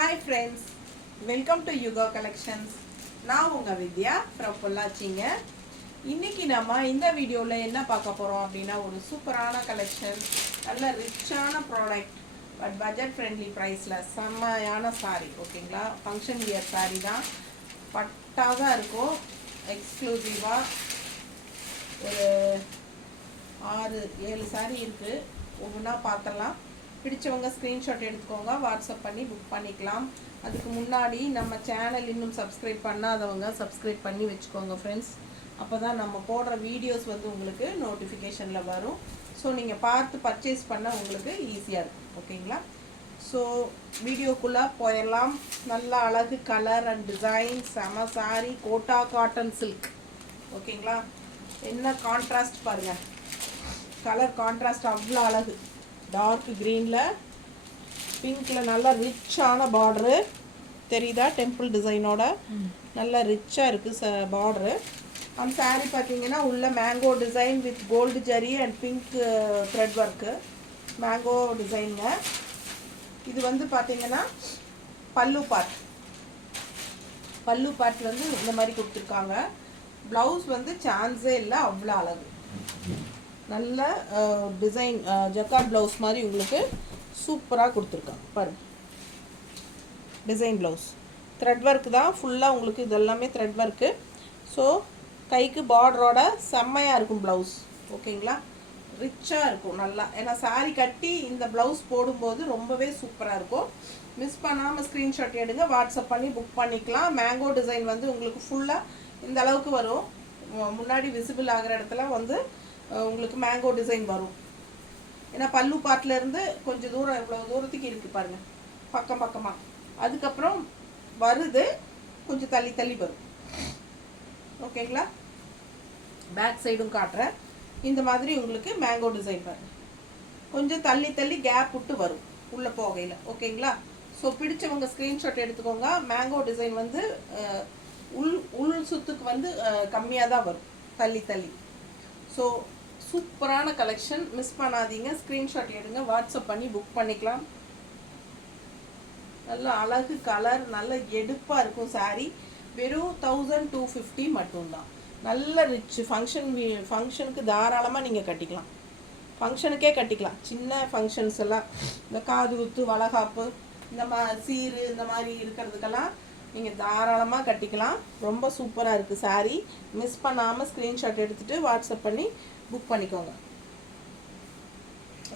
Hi friends, welcome to Yuga Collections. நான் உங்க வித்யா from பொள்ளாச்சிங்க. இன்னைக்கு நம்ம இந்த வீடியோல என்ன பார்க்க போறோம் அப்படின்னா ஒரு சூப்பரான கலெக்ஷன், நல்ல ரிச்சான ப்ராடக்ட் பட் பட்ஜெட் ஃப்ரெண்ட்லி ப்ரைஸில் செம்மையான saree ஓகேங்களா. ஃபங்க்ஷன் வியர் saree தான், பட்டாதான் இருக்கும். எக்ஸ்க்ளூசிவாக ஒரு 6-7 saree இருக்குது, ஒவ்வொன்றா பார்த்தலாம். பிடிச்சவங்க ஸ்க்ரீன்ஷாட் எடுத்துக்கோங்க, வாட்ஸ்அப் பண்ணி புக் பண்ணிக்கலாம். அதுக்கு முன்னாடி நம்ம சேனல் இன்னும் சப்ஸ்கிரைப் பண்ணாதவங்க சப்ஸ்கிரைப் பண்ணி வச்சுக்கோங்க ஃப்ரெண்ட்ஸ். அப்போ தான் நம்ம போடுற வீடியோஸ் வந்து உங்களுக்கு நோட்டிஃபிகேஷனில் வரும். ஸோ நீங்கள் பார்த்து பர்ச்சேஸ் பண்ண உங்களுக்கு ஈஸியாக இருக்கும் ஓகேங்களா. ஸோ வீடியோக்குள்ளே போயிடலாம். நல்ல அழகு கலர் அண்ட் டிசைன், செம சாரி, கோட்டா காட்டன் சில்க் ஓகேங்களா. என்ன கான்ட்ராஸ்ட் பாருங்கள், கலர் கான்ட்ராஸ்ட் அவ்வளோ அழகு. டார்க் க்ரீனில் பிங்க்கில் நல்லா ரிச்சான பார்டரு தெரியுதா, டெம்பிள் டிசைனோட நல்லா ரிச்சாக இருக்குது பார்டரு. அந்த சாரீ பார்த்தீங்கன்னா உள்ள mango design with gold zari and pink thread work, mango டிசைனுங்க. இது வந்து பார்த்தீங்கன்னா பல்லு பார்ட் வந்து இந்த மாதிரி கொடுத்துருக்காங்க. ப்ளவுஸ் வந்து சான்ஸே இல்லை, அவ்வளோ அழகு. நல்ல டிசைன் ஜக்கார்ட் ப்ளவுஸ் மாதிரி உங்களுக்கு சூப்பராக கொடுத்துருக்காங்க பாருங்கள். டிசைன் ப்ளவுஸ் த்ரெட் ஒர்க்கு தான் ஃபுல்லாக உங்களுக்கு, இது எல்லாமே த்ரெட் ஒர்க்கு. ஸோ கைக்கு பார்டரோட செம்மையாக இருக்கும் ப்ளவுஸ் ஓகேங்களா. ரிச்சாக இருக்கும் நல்லா. ஏன்னா சாரீ கட்டி இந்த ப்ளவுஸ் போடும்போது ரொம்பவே சூப்பராக இருக்கும். மிஸ் பண்ணாமல் ஸ்க்ரீன்ஷாட் எடுங்க, வாட்ஸ்அப் பண்ணி புக் பண்ணிக்கலாம். மேங்கோ டிசைன் வந்து உங்களுக்கு ஃபுல்லாக இந்த அளவுக்கு வரும். முன்னாடி விசிபிள் ஆகிற இடத்துல வந்து உங்களுக்கு மேங்கோ டிசைன் வரும். ஏன்னா பல்லு பார்ட்லேருந்து கொஞ்சம் தூரம், இவ்வளோ தூரத்துக்கு இருக்குது பாருங்கள், பக்கமாக. அதுக்கப்புறம் வருது கொஞ்சம் தள்ளி தள்ளி வரும் ஓகேங்களா. பேக் சைடும் காட்டுறேன். இந்த மாதிரி உங்களுக்கு மேங்கோ டிசைன் பாருங்கள், கொஞ்சம் தள்ளி தள்ளி கேப் விட்டு வரும் உள்ளே போகையில் ஓகேங்களா. ஸோ பிடிச்சவங்க ஸ்க்ரீன்ஷாட் எடுத்துக்கோங்க. மேங்கோ டிசைன் வந்து உள் சுத்துக்கு வந்து கம்மியாக தான் வரும், தள்ளி தள்ளி. ஸோ சூப்பரான கலெக்ஷன், மிஸ் பண்ணாதீங்க. ஸ்க்ரீன்ஷாட் எடுங்க, வாட்ஸ்அப் பண்ணி புக் பண்ணிக்கலாம். நல்ல அழகு கலர், நல்ல எடுப்பாக இருக்கும் சாரீ. வெறும் 1250 மட்டும்தான். நல்ல ரிச் ஃபங்க்ஷனுக்கு தாராளமாக நீங்கள் கட்டிக்கலாம். ஃபங்க்ஷனுக்கே கட்டிக்கலாம். சின்ன ஃபங்க்ஷன்ஸ் எல்லாம், இந்த காது குத்து, வளகாப்பு, இந்த சீரு இந்த மாதிரி இருக்கிறதுக்கெல்லாம் நீங்கள் தாராளமாக கட்டிக்கலாம். ரொம்ப சூப்பராக இருக்குது சாரீ. மிஸ் பண்ணாமல் ஸ்க்ரீன்ஷாட் எடுத்துகிட்டு வாட்ஸ்அப் பண்ணி புக் பண்ணிக்கோங்க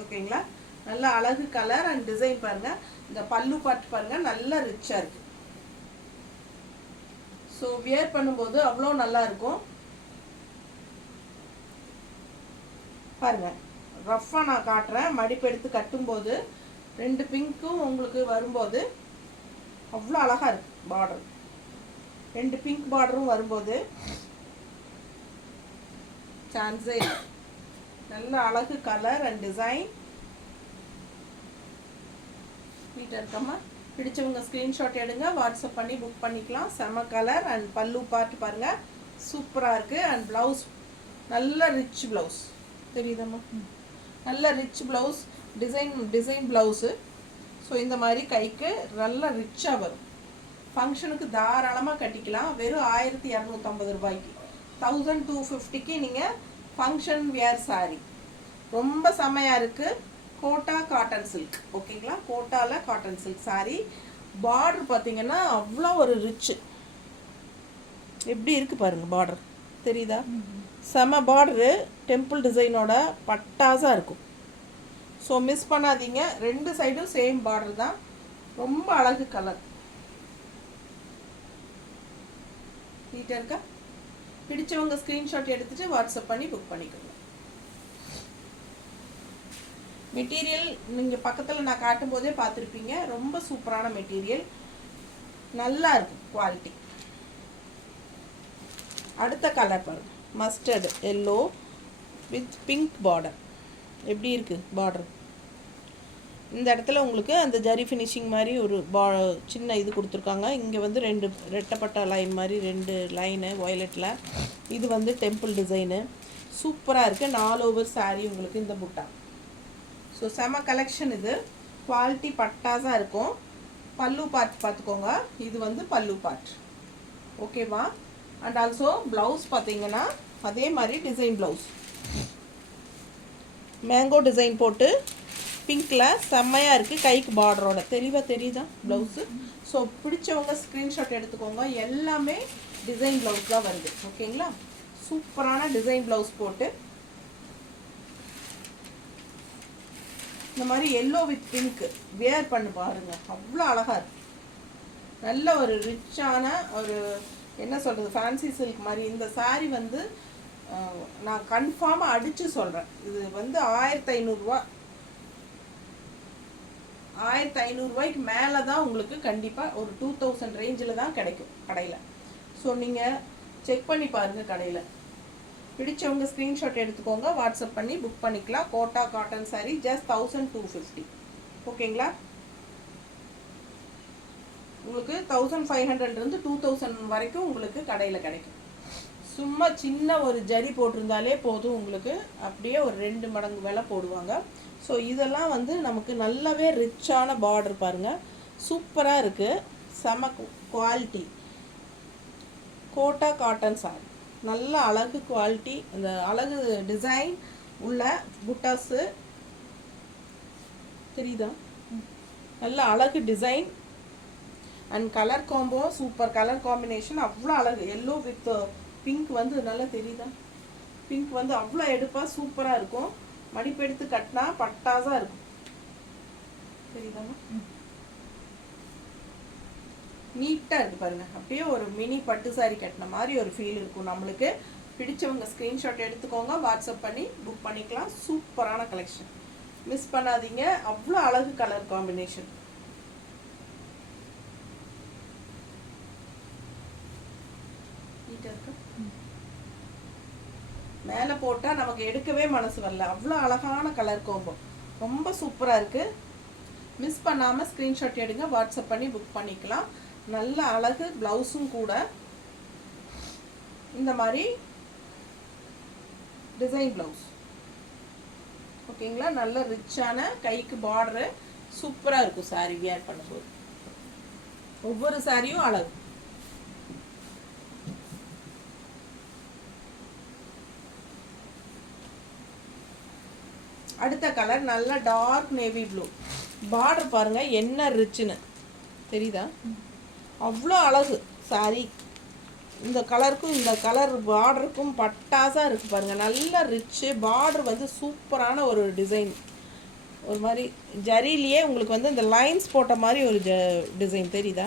ஓகேங்களா. நல்ல அழகு கலர் அண்ட் டிசைன் பாருங்கள். இந்த பல்லு பார்ட் பாருங்கள், நல்லா ரிச்சாக இருக்குது. ஸோ வியர் பண்ணும்போது அவ்வளோ நல்லா இருக்கும் பாருங்கள். ரஃப்பாக நான் காட்டுறேன். மடிப்பு எடுத்து கட்டும்போது 2 பிங்க்கும் உங்களுக்கு வரும்போது அவ்வளோ அழகாக இருக்குது. பார்டர் 2 பிங்க் பார்டரும் வரும்போது சான்ஸே இல்லை. நல்ல அழகு கலர் அண்ட் டிசைன். நீட்டாக இருக்காமல் பிடிச்சவங்க ஸ்க்ரீன்ஷாட் எடுங்க, வாட்ஸ்அப் பண்ணி புக் பண்ணிக்கலாம். செம கலர் அண்ட் பல்லு பார்ட் பாருங்கள், சூப்பராக இருக்குது. அண்ட் ப்ளவுஸ் நல்ல ரிச் ப்ளவுஸ் தெரியுதம்மா, நல்ல rich blouse, design blouse. So இந்த மாதிரி கைக்கு நல்லா ரிச்சாக வரும். ஃபங்க்ஷனுக்கு தாராளமாக கட்டிக்கலாம். வெறும் 1250 ரூபாய்க்கு, 1250க்கு நீங்கள் ஃபங்க்ஷன் வியர் சாரீ ரொம்ப செம்மையாக இருக்குது. கோட்டா காட்டன் சில்க் ஓகேங்களா. கோட்டாவில் காட்டன் சில்க் சாரீ. பார்டர் பார்த்தீங்கன்னா அவ்வளோ ஒரு ரிச்சு, எப்படி இருக்குது பாருங்கள். பார்டர் தெரியுதா, செம பார்டரு, டெம்பிள் டிசைனோட பட்டாசாக இருக்கும். ஸோ மிஸ் பண்ணாதீங்க. 2 சைடும் சேம் பார்டர் தான். ரொம்ப அழகு கலர், நீட்டாக இருக்கா. பிடிச்சவங்க ஸ்க்ரீன்ஷாட் எடுத்துகிட்டு வாட்ஸ்அப் பண்ணி புக் பண்ணிக்கோங்க. மெட்டீரியல் நீங்கள் பக்கத்தில் நான் காட்டும் போதே பார்த்துருப்பீங்க. ரொம்ப சூப்பரான மெட்டீரியல், நல்லா இருக்கும் குவாலிட்டி. அடுத்த கலர் பாருங்கள், mustard yellow with pink border. எப்படி இருக்குது பார்டர்? இந்த இடத்துல உங்களுக்கு அந்த ஜரி ஃபினிஷிங் மாதிரி ஒரு சின்ன இது கொடுத்துருக்காங்க. இங்கே வந்து 2 ரெட்டப்பட்ட லைன் மாதிரி 2 லைனு வயலட்டில். இது வந்து டெம்பிள் டிசைனு, சூப்பராக இருக்குது. 4 ஓவர் சாரீ உங்களுக்கு இந்த புட்டா. ஸோ செம கலெக்ஷன் இது. குவாலிட்டி பட்டாஸாக இருக்கும். பல்லு பார்ட் பார்த்துக்கோங்க. இது வந்து பல்லு பார்ட். ஓகேவா? அண்ட் ஆல்சோ ப்ளவுஸ் பார்த்தீங்கன்னா அதே மாதிரி டிசைன் ப்ளவுஸ், மேங்கோ டிசைன் போட்டு பிங்க்கில் செம்மையாக இருக்குது. கைக்கு பார்டரோட தெளிவாக தெரியுதா ப்ளவுஸு? ஸோ பிடிச்சவங்க ஸ்க்ரீன்ஷாட் எடுத்துக்கோங்க. எல்லாமே டிசைன் ப்ளவுஸ் தான் வருது. ஓகேங்களா? சூப்பரான டிசைன் ப்ளவுஸ் போட்டு இந்த மாதிரி எல்லோ வித் பிங்க்கு வேர் பண்ணி பாருங்கள், அவ்வளோ அழகாக இருக்குது. நல்ல ஒரு ரிச்சான ஒரு என்ன சொல்கிறது, ஃபேன்சி சில்க் மாதிரி. இந்த சாரீ வந்து நான் கன்ஃபார்மாக அடித்து சொல்கிறேன், இது வந்து 1500 1500 மேலே தான் உங்களுக்கு கண்டிப்பாக ஒரு 2000 ரேஞ்சில் தான் கிடைக்கும் கடையில். ஸோ நீங்கள் செக் பண்ணி பாருங்கள் கடையில். பிடிச்சவங்க ஸ்க்ரீன்ஷாட் எடுத்துக்கோங்க, வாட்ஸ்அப் பண்ணி புக் பண்ணிக்கலாம். Kota cotton sari just 1250. ஓகேங்களா? உங்களுக்கு 1500 2000 வரைக்கும் உங்களுக்கு கடையில் கிடைக்கும். சும்மா சின்ன ஒரு ஜரி போட்டிருந்தாலே போதும் உங்களுக்கு, அப்படியே ஒரு 2 மடங்கு விலை போடுவாங்க. ஸோ இதெல்லாம் வந்து நமக்கு நல்லாவே ரிச்சான பார்டர் பாருங்கள், சூப்பராக இருக்குது. செம குவாலிட்டி கோட்டா காட்டன் சாரி, நல்ல அழகு குவாலிட்டி. அந்த அழகு டிசைன் உள்ள புட்டாஸு தெரியுதா, நல்ல அழகு design and colour combo, super colour combination, அவ்வளோ அழகு. எல்லோ வித் பிங்க் வந்து நல்லா தெரியுதா, பிங்க் வந்து அவ்வளோ எடுப்பாக சூப்பராக இருக்கும். மடிப்பு எடுத்து கட்டினா பட்டாசாக இருக்கும். தெரியுதாம்மா? நீட்டாக இருக்குது பாருங்கள், அப்படியே ஒரு மினி பட்டு சாரி கட்டின மாதிரி ஒரு ஃபீல் இருக்கும் நம்மளுக்கு. பிடிச்சவங்க ஸ்க்ரீன்ஷாட் எடுத்துக்கோங்க, வாட்ஸ்அப் பண்ணி புக் பண்ணிக்கலாம். சூப்பரான கலெக்ஷன், மிஸ் பண்ணாதீங்க. அவ்வளோ அழகு கலர் காம்பினேஷன். மேலே போட்டால் நமக்கு எடுக்கவே மனசு வரல, அவ்வளோ அழகான கலர் காம்போ, ரொம்ப சூப்பராக இருக்குது. மிஸ் பண்ணாமல் ஸ்க்ரீன்ஷாட் எடுங்க, வாட்ஸ்அப் பண்ணி புக் பண்ணிக்கலாம். நல்ல அழகு ப்ளவுஸும் கூட இந்த மாதிரி டிசைன் ப்ளவுஸ். ஓகேங்களா? நல்ல ரிச்சான கைக்கு பார்டரு சூப்பராக இருக்கும் சாரீ வியர் பண்ணும்போது. ஒவ்வொரு சாரியும் அழகு. அடுத்த கலர் நல்ல டார்க் நேவி ப்ளூ. பார்டர் பாருங்கள் என்ன ரிச்சுன்னு தெரியுதா, அவ்வளோ அழகு சாரி. இந்த கலருக்கும் இந்த கலர் பார்டருக்கும் பட்டாசாக இருக்குது பாருங்கள், நல்ல ரிச்சு. பார்டர் வந்து சூப்பரான ஒரு டிசைன், ஒரு மாதிரி ஜரிலேயே உங்களுக்கு வந்து இந்த லைன்ஸ் போட்ட மாதிரி ஒரு டிசைன் தெரியுதா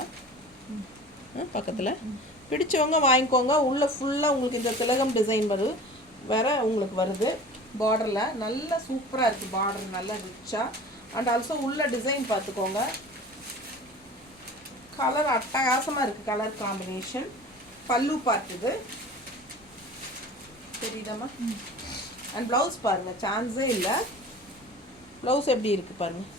பக்கத்தில். பிடிச்சவங்க வாங்கிக்கோங்க. உள்ளே ஃபுல்லாக உங்களுக்கு இந்த திலகம் டிசைன் வேறு உங்களுக்கு வருது பார்டரில். நல்ல சூப்பராக இருக்குது பார்டர், நல்ல ரிச்சாக. அண்ட் ஆல்சோ உள்ள டிசைன் பார்த்துக்கோங்க, கலர் அட்டகாசமாக இருக்குது கலர் காம்பினேஷன். பல்லு பார்ட் இது தெரியுதாம்மா? அண்ட் ப்ளவுஸ் பாருங்கள், சான்ஸே இல்லை. ப்ளவுஸ் எப்படி இருக்குது பாருங்கள்,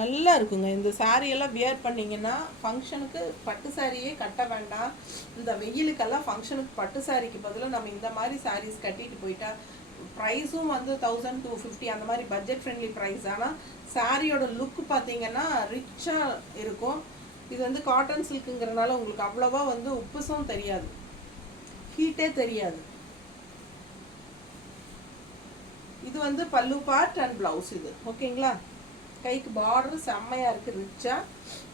நல்லா இருக்குங்க. இந்த சாரியெல்லாம் வியர் பண்ணிங்கன்னா ஃபங்க்ஷனுக்கு பட்டு சாரியே கட்ட வேண்டாம். இந்த வெயிலுக்கெல்லாம் ஃபங்க்ஷனுக்கு பட்டு சாரிக்கு பதிலாக நம்ம இந்த மாதிரி சாரீஸ் கட்டிட்டு போயிட்டா, ப்ரைஸும் வந்து 1250 அந்த மாதிரி பட்ஜெட் ஃப்ரெண்ட்லி ப்ரைஸ். ஆனால் சாரியோட லுக்கு பார்த்தீங்கன்னா ரிச்சாக இருக்கும். இது வந்து காட்டன் சில்க்குங்கிறனால உங்களுக்கு அவ்வளோவா வந்து உப்புசும் தெரியாது, ஹீட்டே தெரியாது. இது வந்து பல்லு பார்ட் அண்ட் ப்ளவுஸ் இது. ஓகேங்களா? கைக்கு பார்டர் செம்மையாக இருக்குது ரிச்சாக.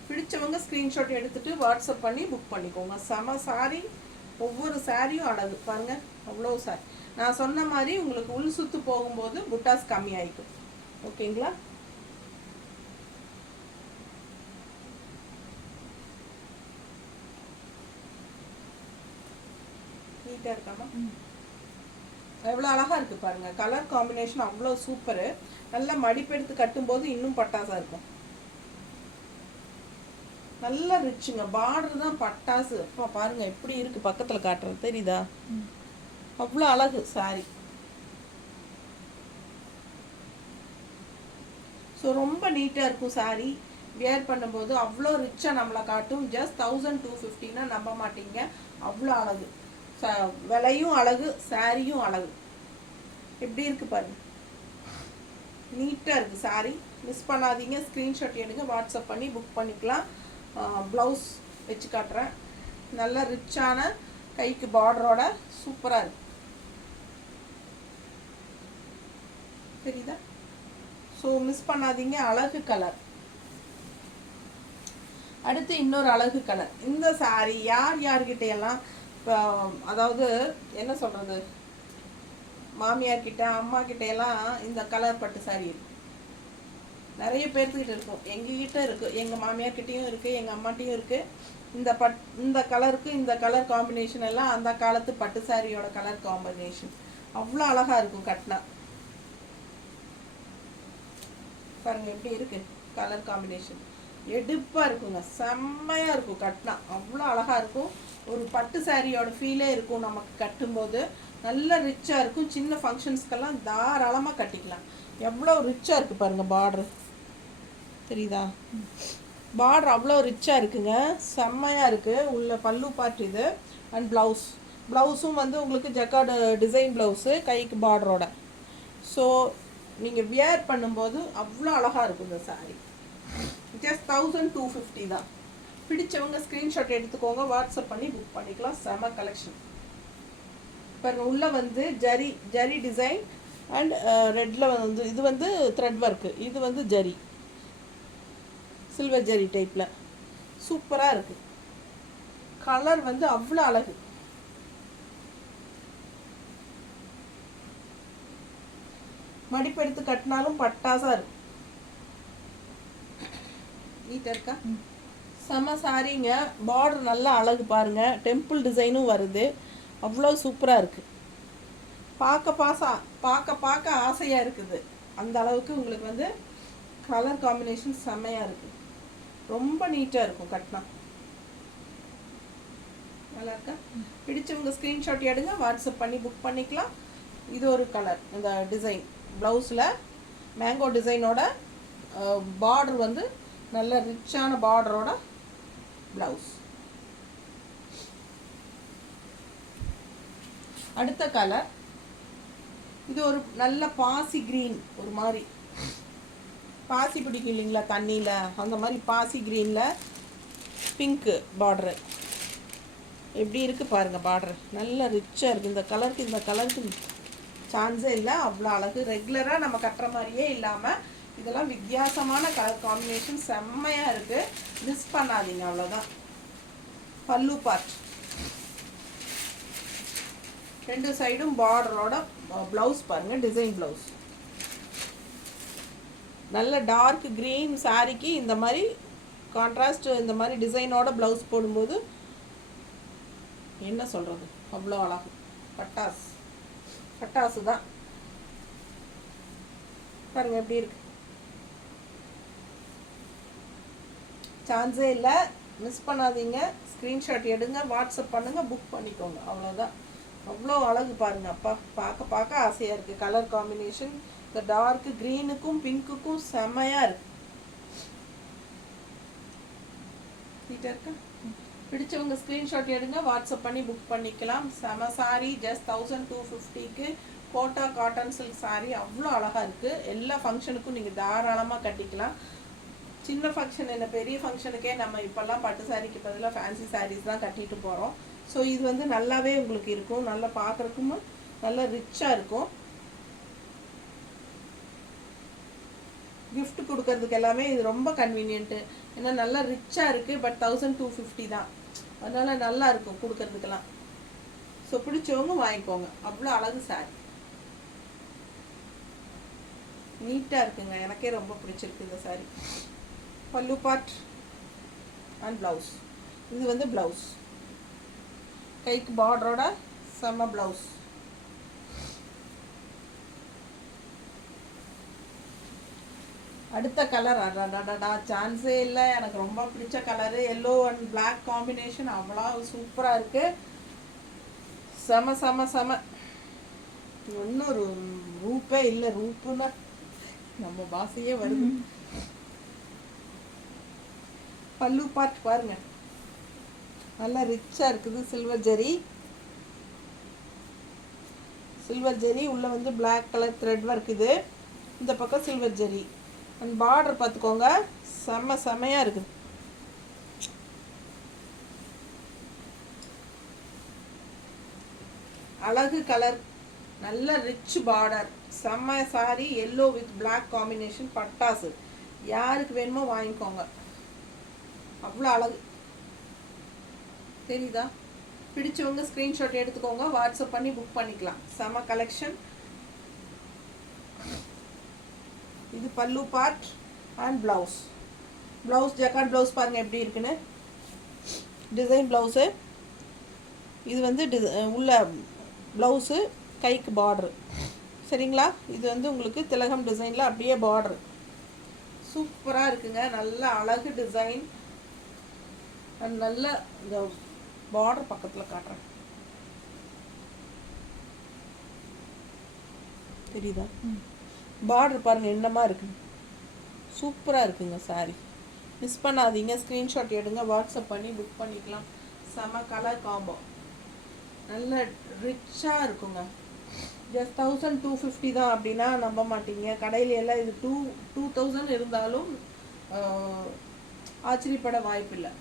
பிடிச்சவங்க ஸ்க்ரீன்ஷாட் எடுத்துகிட்டு வாட்ஸ்அப் பண்ணி புக் பண்ணிக்கோங்க. செம சாரி, ஒவ்வொரு சாரியும் அழகு பாருங்கள், அவ்வளோ சாரி. நான் சொன்ன மாதிரி உங்களுக்கு உள் சுற்று போகும்போது புட்டாஸ் கம்மி ஆகிக்கும். ஓகேங்களா? நீட்டாக இருக்காமா? எவ்வளோ அழகாக இருக்குது பாருங்கள், கலர் காம்பினேஷன் அவ்வளோ சூப்பரு. நல்லா மடிப்பெடுத்து கட்டும்போது இன்னும் பட்டாசாக இருக்கும். நல்லா ரிச்சுங்க, பார்டர் தான் பட்டாசு. அப்பா பாருங்கள் எப்படி இருக்குது, பக்கத்தில் காட்டுறது தெரியுதா, அவ்வளோ அழகு சாரி. ஸோ ரொம்ப நீட்டாக இருக்கும் சாரி, வியர் பண்ணும்போது அவ்வளோ ரிச்சாக நம்மளை காட்டும். ஜஸ்ட் 1250னா நம்ப மாட்டீங்க, அவ்வளோ அழகு. விலையும் அழகு, சாரியும் அழகு. எப்படி இருக்குது பாருங்க, நீட்டாக இருக்குது சாரி. மிஸ் பண்ணாதீங்க. ஸ்க்ரீன்ஷாட் எடுங்க, வாட்ஸ்அப் பண்ணி புக் பண்ணிக்கலாம். ப்ளவுஸ் வச்சு காட்டுறேன். நல்ல ரிச்சான கைக்கு பார்டரோட சூப்பராக இருக்குது. சரிதா? ஸோ மிஸ் பண்ணாதீங்க. அழகு கலர். அடுத்து இன்னொரு அழகு கலர். இந்த சாரீ யார்கிட்டையெல்லாம் இப்போ அதாவது என்ன சொல்கிறது, மாமியார்கிட்ட அம்மா கிட்டையெல்லாம் இந்த கலர் பட்டு சாரீ இருக்கும். நிறைய பேர்த்துக்கிட்ட இருக்கும். எங்ககிட்ட இருக்குது, எங்கள் மாமியார்கிட்டையும் இருக்குது, எங்கள் அம்மாட்டையும் இருக்குது. இந்த கலருக்கு இந்த கலர் காம்பினேஷன் எல்லாம் அந்த காலத்து பட்டு சாரியோட கலர் காம்பினேஷன் அவ்வளோ அழகாக இருக்கும். கட்டினா பாருங்கள் எப்படி இருக்குது கலர் காம்பினேஷன். எடுப்பாக இருக்குங்க, செம்மையாக இருக்கும். கட்டினா அவ்வளோ அழகாக இருக்கும். ஒரு பட்டு சாரியோட ஃபீலே இருக்கும் நமக்கு கட்டும்போது. நல்ல ரிச்சாக இருக்கும். சின்ன ஃபங்க்ஷன்ஸ்க்கெல்லாம் தாராளமாக கட்டிக்கலாம். எவ்வளோ ரிச்சாக இருக்குது பாருங்கள். பார்டரு தெரியுதா? பார்டர் அவ்வளோ ரிச்சாக இருக்குங்க, செம்மையாக இருக்குது. உள்ள பல்லு பார்ட் இது. அண்ட் ப்ளவுஸும் வந்து உங்களுக்கு ஜக்கார்டு டிசைன் ப்ளவுஸு கைக்கு பார்டரோட. ஸோ நீங்கள் வியர் பண்ணும்போது அவ்வளோ அழகாக இருக்கும் இந்த சாரீ. ஜஸ்ட் 1250 தான். பிடிச்சவங்க ஸ்க்ரீன்ஷாட் எடுத்துக்கோங்க, வாட்ஸ்அப் பண்ணி புக் பண்ணிக்கலாம். செம கலெக்ஷன் பாருங்கள். உள்ளே வந்து ஜரி டிசைன் அண்ட் ரெட்டில் வந்து இது வந்து த்ரெட் ஒர்க்கு, இது வந்து ஜரி சில்வர் ஜரி டைப்பில் சூப்பராக இருக்குது. கலர் வந்து அவ்வளோ அழகு. மடிப்பு எடுத்து கட்டினாலும் பட்டாசாக இருக்கும். நீட்டாக இருக்கா? செம சாரீங்க. பார்டர் நல்லா அழகு பாருங்கள். டெம்பிள் டிசைனும் வருது. அவ்வளோ சூப்பராக இருக்குது. பார்க்க ஆசையாக இருக்குது. அந்த அளவுக்கு உங்களுக்கு வந்து கலர் காம்பினேஷன் செம்மையாக இருக்குது. ரொம்ப நீட்டாக இருக்கும். கட்டினா நல்லா இருக்கா? பிடிச்சவங்க ஸ்க்ரீன்ஷாட் எடுங்க, வாட்ஸ்அப் பண்ணி புக் பண்ணிக்கலாம். இது ஒரு கலர். இந்த டிசைன் ப்ளவுஸில் மேங்கோ டிசைனோட பார்டர் வந்து நல்ல ரிச்சான பார்டரோட ப்ளவுஸ். அடுத்த கலர் இது ஒரு நல்ல பாசி க்ரீன். ஒரு மாதிரி பாசி பிடிக்கும் இல்லைங்களா தண்ணியில், அந்த மாதிரி பாசி க்ரீனில் பிங்க்கு பார்டரு. எப்படி இருக்குது பாருங்கள். பார்டரு நல்ல ரிச்சாக இருக்குது. இந்த கலருக்கு சான்ஸே இல்லை. அவ்வளோ அழகு. ரெகுலராக நம்ம கட்டுற மாதிரியே இல்லாமல் இதெல்லாம் வித்தியாசமான கலர் காம்பினேஷன் செம்மையாக இருக்குது. மிஸ் பண்ணாதீங்க. அவ்வளோதான். பல்லு பார்ட் ரெண்டு சைடும் பார்டரோட ப்ளவுஸ் பாருங்கள். Design blouse. நல்ல டார்க் க்ரீன் சாரிக்கு இந்த மாதிரி கான்ட்ராஸ்ட் இந்த மாதிரி டிசைனோட ப்ளவுஸ் போடும்போது என்ன சொல்கிறது, அவ்வளோ அழகு. பட்டாசு தான் பாருங்கள் எப்படி இருக்கு. சான்ஸே இல்லை. மிஸ் பண்ணாதீங்க. ஸ்க்ரீன்ஷாட் எடுங்க, வாட்ஸ்அப் பண்ணுங்கள், புக் பண்ணிக்கோங்க. அவ்வளோதான். அவ்வளோ அழகு பாருங்கள். அப்பா பார்க்க ஆசையாக இருக்குது. கலர் காம்பினேஷன் இந்த டார்க் க்ரீனுக்கும் பிங்க்குக்கும் செம்மையாக இருக்குது. நீட்டாக இருக்கா? பிடிச்சவங்க ஸ்க்ரீன்ஷாட் எடுங்க, வாட்ஸ்அப் பண்ணி புக் பண்ணிக்கலாம். செம சாரி. ஜஸ்ட் 1250க்கு கோட்டா காட்டன் சில்க் சாரி. அவ்வளோ அழகாக இருக்குது. எல்லா ஃபங்க்ஷனுக்கும் நீங்கள் தாராளமாக கட்டிக்கலாம். சின்ன ஃபங்க்ஷன் என்ன, பெரிய ஃபங்க்ஷனுக்கே நம்ம இப்போல்லாம் பட்டு சாரிக்கு பதிலாக ஃபேன்சி சாரீஸ் தான் கட்டிட்டு போகிறோம். ஸோ இது வந்து நல்லாவே உங்களுக்கு இருக்கும். நல்லா பார்க்குறதுக்கும் நல்லா ரிச்சாக இருக்கும். கிஃப்ட் கொடுக்கறதுக்கு எல்லாமே இது ரொம்ப கன்வீனியன்ட்டு. ஏன்னா நல்லா ரிச்சாக இருக்குது. பட் 1250 தான். அதனால் நல்லா இருக்கும் கொடுக்கறதுக்கெல்லாம். ஸோ பிடிச்சவங்க வாங்கிக்கோங்க. அவ்வளோ அழகு சாரி. நீட்டாக இருக்குங்க. எனக்கே ரொம்ப பிடிச்சிருக்கு இந்த சாரி. பல்லு பார்ட் அண்ட் ப்ளவுஸ். இது வந்து ப்ளவுஸ் கைக்கு பார்டரோட செம்ம ப்ளவுஸ். அடுத்த கலர் அடடா சான்ஸே இல்லை. எனக்கு ரொம்ப பிடிச்ச colour. Yellow and black combination அவ்வளோ சூப்பராக இருக்குது. செம. இன்னொரு ரூப்பே இல்லை. ரூப்புன்னா நம்ம பாசையே வருது. பல்லு பார்ட் பாருங்க, நல்லா ரிச்சாக இருக்குது. சில்வர் ஜெரி உள்ள வந்து பிளாக் கலர் த்ரெட் ஒர்க். இது இந்த பக்கம் சில்வர் ஜெரி. அந்த பார்டர் பார்த்துக்கோங்க, செம்மையாக இருக்குது. அழகு கலர், நல்ல ரிச் பார்டர், செம்ம sari, yellow with black combination, பட்டாசு. யாருக்கு வேணுமோ வாங்கிக்கோங்க, அவ்வளோ அழகு. தெரியுதா? பிடிச்சவங்க ஸ்க்ரீன்ஷாட் எடுத்துக்கோங்க, வாட்ஸ்அப் பண்ணி புக் பண்ணிக்கலாம். செம கலெக்ஷன். இது பல்லு part and blouse. Blouse jacquard blouse பாருங்கள் எப்படி இருக்குன்னு. Design blouse. இது வந்து உள்ள ப்ளவுஸு, கைக்கு பார்ட்ரு. சரிங்களா? இது வந்து உங்களுக்கு திலகம் டிசைனில் அப்படியே பார்ட்ரு. சூப்பராக இருக்குங்க. நல்ல அழகு டிசைன். அண்ட் நல்ல இந்த பார்டர் பக்கத்தில் காட்டுறேன், தெரியுதா? பார்டர் பாருங்கள் என்னமா இருக்குது, சூப்பராக இருக்குங்க சாரி. மிஸ் பண்ணாதீங்க, ஸ்க்ரீன்ஷாட் எடுங்க, வாட்ஸ்அப் பண்ணி புக் பண்ணிக்கலாம். செம கலர் காம்போ, நல்ல ரிச்சாக இருக்குங்க. ஜஸ்ட் 1250 தான் அப்படின்னா நம்ப மாட்டீங்க. கடையில எல்லாம் இது 2000 இருந்தாலும் ஆச்சரியப்பட வாய்ப்பில்லை.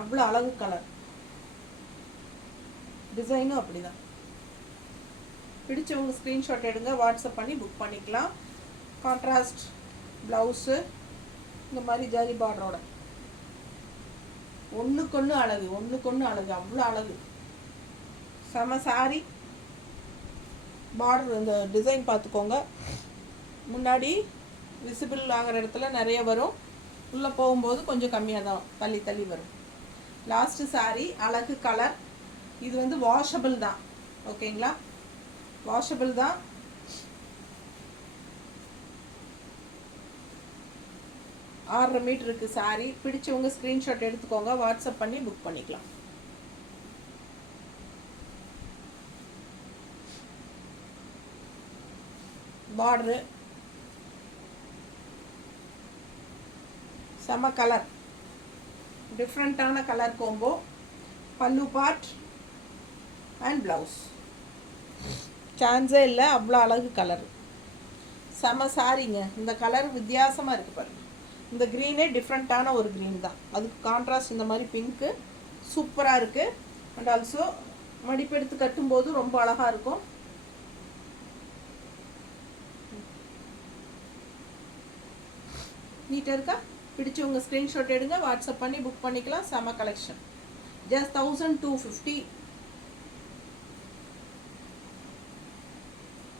அவ்வளோ அழகு கலர், டிசைனும் அப்படிதான். பிடிச்சவங்க ஸ்க்ரீன்ஷாட் எடுங்க, வாட்ஸ்அப் பண்ணி புக் பண்ணிக்கலாம். கான்ட்ராஸ்ட் ப்ளவுஸு இந்த மாதிரி ஜரி பார்டரோட, ஒன்றுக்கொன்று அழகு, ஒன்றுக்கொன்று அழகு, அவ்வளோ அழகு. செம சாரி. பார்டர் இந்த டிசைன் பார்த்துக்கோங்க. முன்னாடி விசிபிள் ஆகிற இடத்துல நிறைய வரும், உள்ளே போகும்போது கொஞ்சம் கம்மியாக தான் தள்ளி தள்ளி வரும். லாஸ்ட்டு சாரி அழகு கலர். இது வந்து வாஷபிள் தான், ஓகேங்களா? வாஷபிள் தான். ஆறரை மீட்டர் இருக்குது சாரி. பிடிச்சவங்க ஸ்க்ரீன்ஷாட் எடுத்துக்கோங்க, வாட்ஸ்அப் பண்ணி புக் பண்ணிக்கலாம். பார்டரு செம கலர், டிஃப்ரெண்ட்டான கலர் கோம்போ. பல்லு பார்ட் அண்ட் ப்ளவுஸ், சான்ஸே இல்லை, அவ்வளோ அழகு கலர். செம சாரிங்க. இந்த கலர் வித்தியாசமாக இருக்குது பாருங்கள். இந்த க்ரீனே டிஃப்ரெண்ட்டான ஒரு க்ரீன் தான், அதுக்கு கான்ட்ராஸ்ட் இந்த மாதிரி பிங்க்கு சூப்பராக இருக்குது. அண்ட் ஆல்சோ மடிப்பெடுத்து கட்டும்போது ரொம்ப அழகாக இருக்கும். நீட்டாக இருக்கா? பிடிச்சவங்க ஸ்க்ரீன்ஷாட் எடுங்க, வாட்ஸ்அப் பண்ணி புக் பண்ணிக்கலாம். செம கலெக்ஷன். ஜஸ்ட் 1250.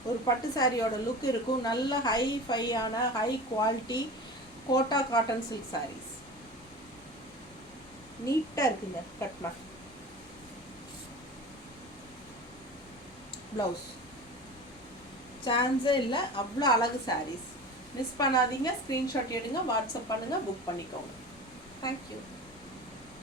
ஒரு பட்டு சாரியோட லுக் இருக்கும். நல்ல ஹை-ஃபையான high quality Kota cotton silk saris. நீட்டாக இருக்குங்க கட்னா. ப்ளவுஸ் சான்ஸே இல்லை, அவ்வளோ அழகு சாரீஸ். மிஸ் பண்ணாதீங்க, ஸ்க்ரீன்ஷாட் எடுங்க, வாட்ஸ்அப் பண்ணுங்கள், புக் பண்ணிக்கோங்க. தேங்க்யூ.